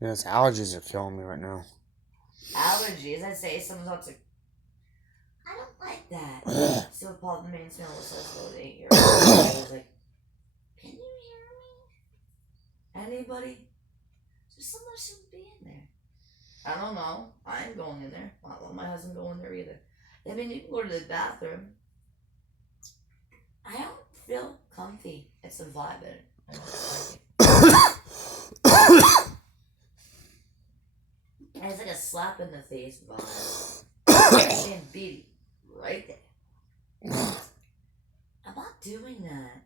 Yes, allergies are killing me right now. Allergies. I'd say someone's out to. I don't like that. So Paul the main smell was about 8 years old. I was like, can you hear me? Anybody? There's someone shouldn't be in there. I don't know. I ain't going in there. Not let my husband go in there either. I mean, you can go to the bathroom. I don't feel comfy. It's a vibe in it. I don't like it. And it's like a slap in the face vibe. And beat right there. I'm not doing that.